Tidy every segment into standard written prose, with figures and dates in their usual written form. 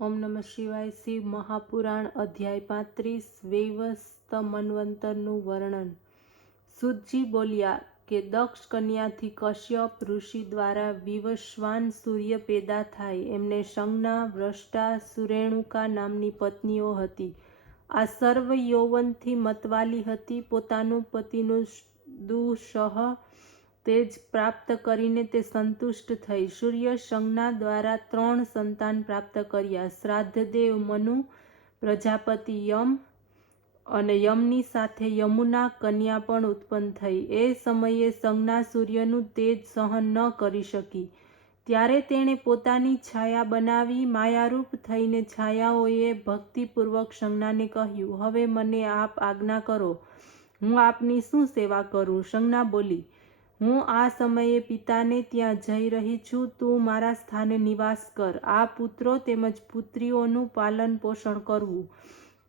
ઓમ નમઃ શિવાય. શિવ મહાપુરાણ અધ્યાય 35 વૈવસ્ત મન્વંતરનું વર્ણન. સુતજી બોલ્યા કે દક્ષ કન્યાથી કશ્યપ ઋષિ દ્વારા વિવસ્વાન સૂર્ય પેદા થાય. એમને સંજ્ઞા, વ્રષ્ટા, સુરેણુકા નામની પત્નીઓ હતી. આ સર્વ યૌવનથી મતવાલી હતી. પોતાનું પતિનું દુઃસહ તેજ પ્રાપ્ત કરીને તે સંતુષ્ટ થઈ. સૂર્ય સંજ્ઞા દ્વારા 3 સંતાન પ્રાપ્ત કર્યા. શ્રાદ્ધદેવ મનુ, પ્રજાપતિ યમ અને યમની સાથે યમુના કન્યા પણ ઉત્પન્ન થઈ. એ સમયે સંજ્ઞા સૂર્યનું તેજ સહન ન કરી શકી. ત્યારે તેણે પોતાની છાયા બનાવી. માયારૂપ થઈને છાયાઓએ ભક્તિપૂર્વક સંજ્ઞાને કહ્યું, હવે મને આપ આજ્ઞા કરો, હું આપની શું સેવા કરું? સંજ્ઞા બોલી, હું આ સમયે પિતાને ત્યાં જઈ રહી છું. તું મારા સ્થાને નિવાસ કર. આ પુત્રો તેમજ પુત્રીઓનું પાલન પોષણ કરવું.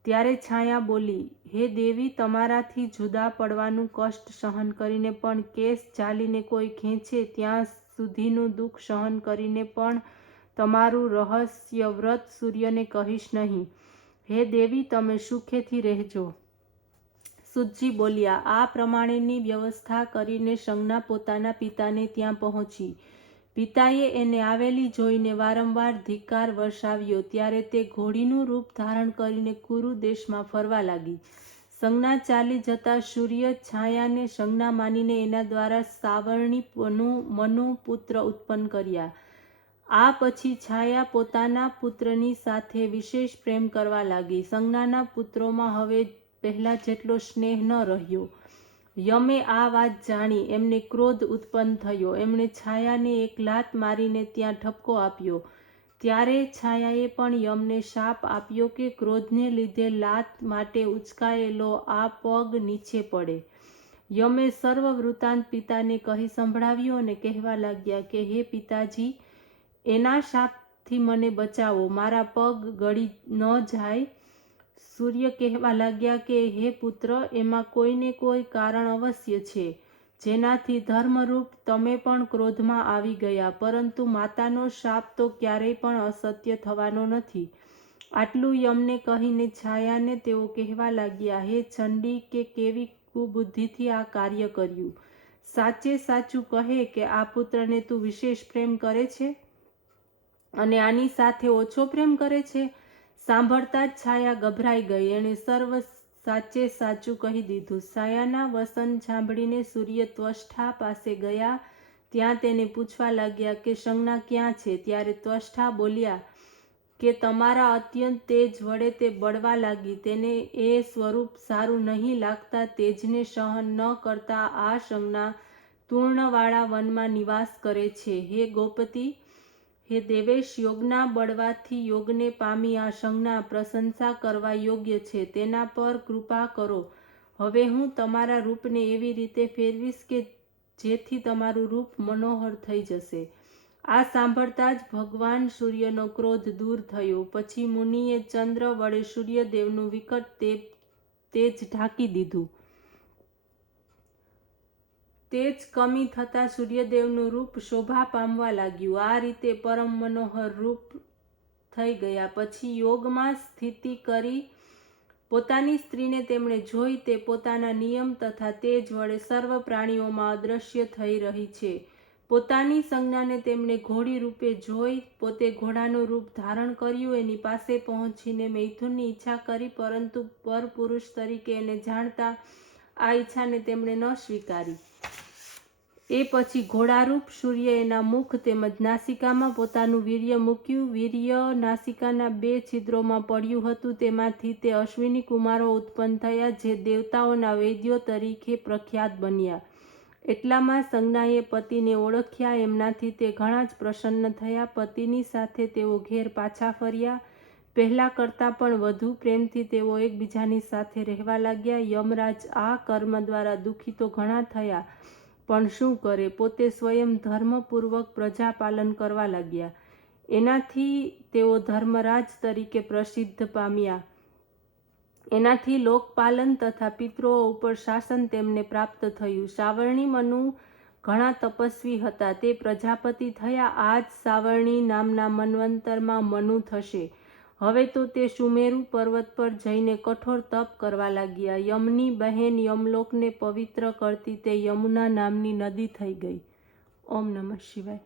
ત્યારે છાયા બોલી, હે દેવી, તમારાથી જુદા પડવાનું કષ્ટ સહન કરીને પણ, કેસ ચાલીને કોઈ ખેંચે ત્યાં સુધીનું દુઃખ સહન કરીને પણ તમારું રહસ્ય વ્રત સૂર્યને કહીશ નહીં. હે દેવી, તમે સુખેથી રહેજો. સુતજી બોલ્યા. આ પ્રમાણેની વ્યવસ્થા કરીને સંજ્ઞા પોતાના પિતાને ત્યાં પહોંચી. પિતાએ એને આવેલી જોઈને વારંવાર ધિક્કાર વર્ષાવ્યો. ત્યારે તે ઘોડીનું રૂપ ધારણ કરીને કુરુ દેશમાં ફરવા લાગી. સંજ્ઞા ચાલી જતા સૂર્ય છાયાને સંજ્ઞા માનીને એના દ્વારા સાવર્ણી મનુ પુત્ર ઉત્પન્ન કર્યા. આ પછી છાયા પોતાના પુત્રની સાથે વિશેષ પ્રેમ કરવા લાગી. સંજ્ઞાના પુત્રોમાં હવે પહેલા જેટલો સ્નેહ ન રહ્યો. યમે આ વાત જાણી એમને ક્રોધ ઉત્પન્ન થયો. એમણે છાયાને એક લાત મારીને ત્યાં ઠપકો આપ્યો. ત્યારે છાયાએ પણ યમને શાપ આપ્યો કે ક્રોધને લીધે લાત માટે ઉચકાયેલો આ પગ નીચે પડે. યમે સર્વ વૃત્તાંત પિતાને કહી સંભળાવ્યું અને કહેવા લાગ્યા કે હે પિતાજી, એના શાપથી મને બચાવો, મારા પગ ગળી ન જાય. સૂર્ય કહેવા લાગ્યા કે હે પુત્ર, એમાં કોઈને કોઈ કારણ અવશ્ય છે, જેનાથી ધર્મરૂપ તમે પણ ક્રોધમાં આવી ગયા. પરંતુ માતાનો શાપ તો ક્યારેય પણ અસત્ય થવાનો નથી. આટલું યમને કહીને છાયાને તેઓ કહેવા લાગ્યા, હે ચંડી, કે કેવી કુબુદ્ધિથી આ કાર્ય કર્યું. સાચે સાચું કહે કે આ પુત્રને તું વિશેષ પ્રેમ કરે છે અને આની સાથે ઓછો પ્રેમ કરે છે. સાંભળતા જ છાયા ગભરાઈ ગઈ. એણે સર્વ સાચે સાચું કહી દીધું. છાયાના વસન સાંભળીને સૂર્ય ત્વષ્ટા પાસે ગયા. ત્યાં તેને પૂછવા લાગ્યા કે સંજ્ઞા ક્યાં છે? ત્યારે ત્વષ્ટા બોલ્યા કે તમારા અત્યંત તેજ વડે તે બળવા લાગી. તેને એ સ્વરૂપ સારું નહીં લાગતા તેજને સહન ન કરતા આ સંજ્ઞા તૂર્ણવાળા વનમાં નિવાસ કરે છે. હે ગોપતિ, હે દેવેશ, યોગના બળવાથી યોગને પામી આ સંજ્ઞા પ્રશંસા કરવા યોગ્ય છે. તેના પર કૃપા કરો. હવે હું તમારા રૂપને એવી રીતે ફેરવીશ કે જેથી તમારું રૂપ મનોહર થઈ જશે. આ સાંભળતા જ ભગવાન સૂર્યનો ક્રોધ દૂર થયો. પછી મુનિએ ચંદ્ર વડે સૂર્યદેવનું વિકટ તેજ ઢાંકી દીધું. તેજ કમી થતાં સૂર્યદેવનું રૂપ શોભા પામવા લાગ્યું. આ રીતે પરમ મનોહર રૂપ થઈ ગયા. પછી યોગમાં સ્થિતિ કરી પોતાની સ્ત્રીને તેમણે જોઈ. તે પોતાના નિયમ તથા તેજ વડે સર્વ પ્રાણીઓમાં અદ્રશ્ય થઈ રહી છે. પોતાની સંજ્ઞાને તેમણે ઘોડી રૂપે જોઈ. પોતે ઘોડાનું રૂપ ધારણ કર્યું. એની પાસે પહોંચીને મૈથુનની ઈચ્છા કરી, પરંતુ પરપુરુષ તરીકે એને જાણતા આ ઈચ્છાને તેમણે ન સ્વીકારી. એ પછી ઘોડારૂપ સૂર્ય એના મુખ તેમજ નાસિકામાં પોતાનું વીર્ય મૂક્યું. વીર્ય નાસિકાના 2 છિદ્રોમાં પડ્યું હતું. તેમાંથી તે અશ્વિની કુમારો ઉત્પન્ન થયા, જે દેવતાઓના વૈદ્યો તરીકે પ્રખ્યાત બન્યા. એટલામાં સંજ્ઞાએ પતિને ઓળખ્યા. એમનાથી તે ઘણા જ પ્રસન્ન થયા. પતિની સાથે તેઓ ઘેર પાછા ફર્યા. પહેલા કરતાં પણ વધુ પ્રેમથી તેઓ એકબીજાની સાથે રહેવા લાગ્યા. યમરાજ આ કર્મ દ્વારા દુઃખી તો ઘણા થયા, પણ શું કરે? પોતે સ્વયં ધર્મપૂર્વક પ્રજાપાલન કરવા લાગ્યા. એનાથી તેઓ ધર્મરાજ તરીકે પ્રસિદ્ધ પામ્યા. એનાથી લોકપાલન તથા પિતૃઓ ઉપર શાસન તેમને પ્રાપ્ત થયું. સાવર્ણી મનુ ઘણા તપસ્વી હતા. તે પ્રજાપતિ થયા. આ જ સાવર્ણી નામના મન્વંતરમાં મનુ થશે. હવે તો તે સુમેરુ પર્વત પર જઈને કઠોર તપ કરવા લાગ્યા. યમની બહેન યમલોકને પવિત્ર કરતી તે યમુના નામની નદી થઈ ગઈ. ઓમ નમઃ શિવાય.